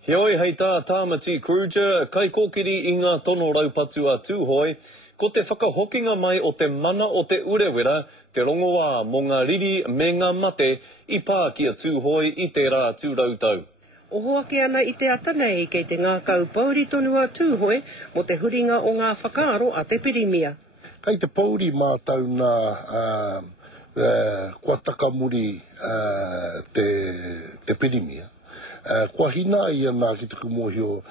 Heoi hei tā tāmati Kruger, kai kōkiri I ngā tono raupatu a tūhoi, ko te whakahokinga mai o te mana o te urewera, te rongoā mō ngā riri me ngā mate I pā ki a tūhoi I te rā tūrautau. O hoake ana I te ata nei kei te ngā kau pauri tonu a tūhoi mo te huringa o ngā whakaaro a te pirimia. Kei te pauri mātau nā kua takamuri te pirimia. Kua hina ia nā ki te kumohio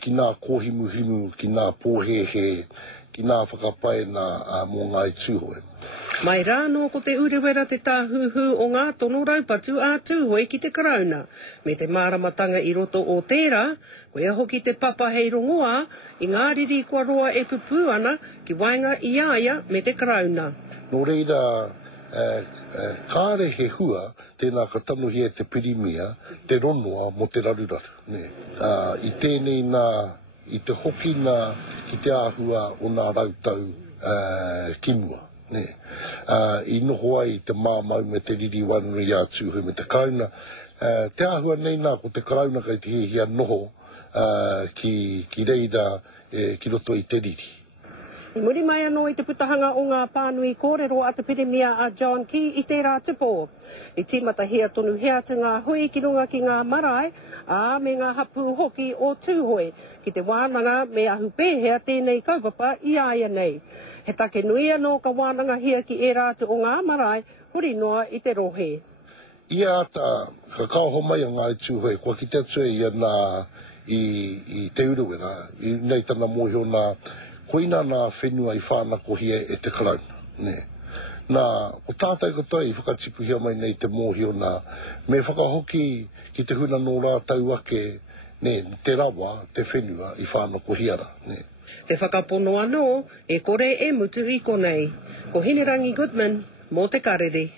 ki nā kōhimuhimu, ki nā pōhehe, ki nā whakapai nā mō ngā I tūhoi. Mai rāno ko te urewera te tāhuhu o ngā tono raupatu a tūhoi ki te karauna. Me te māramatanga I roto o tērā, koe hoki te papa hei rongoā, I ngā riri kua roa e pupu ana ki wainga I aia me te karauna. Nō reira, kāre he hua, tēnā ka tanuhi e te pirimia, te ronoa mo te raruraru. I tēnei nā, I te hoki nā, ki te āhua o nā rautau kimua. I noho ai te māmau me te riri wanuri a tūhui me te karauna. Te āhua nei nā ko te karauna kai te hihia noho ki reira ki roto I te riri. I muri mai anō I te putahanga o ngā pānui kōrero a te pirimia a John Key I te rā tupo. I tīmata hea tonu hea te ngā hui ki runga ki ngā marae, me ngā hapu hoki o tūhoi, ki te wānanga me ahu pēhea tēnei kaupapa I aia nei. He take nui anō ka wānanga hea ki e rātu o ngā marae, huri noa I te rohe. Ia ata, ka kauho mai a ngā tūhoi, kua ki te atua ia nā I te uruwera, I nei tana mōhio nā koina nā whenua I whānako hia e te karauna. Nā, o tātai katoa I whakatipuhia mai nei te mōhio nā, me whakahoki ki te huna nō rātau ake, te rawa, te whenua I whānako hiara. Te whakapono anō, e kore e mutu I konei. Ko Hinerangi Goodman, mō te karere.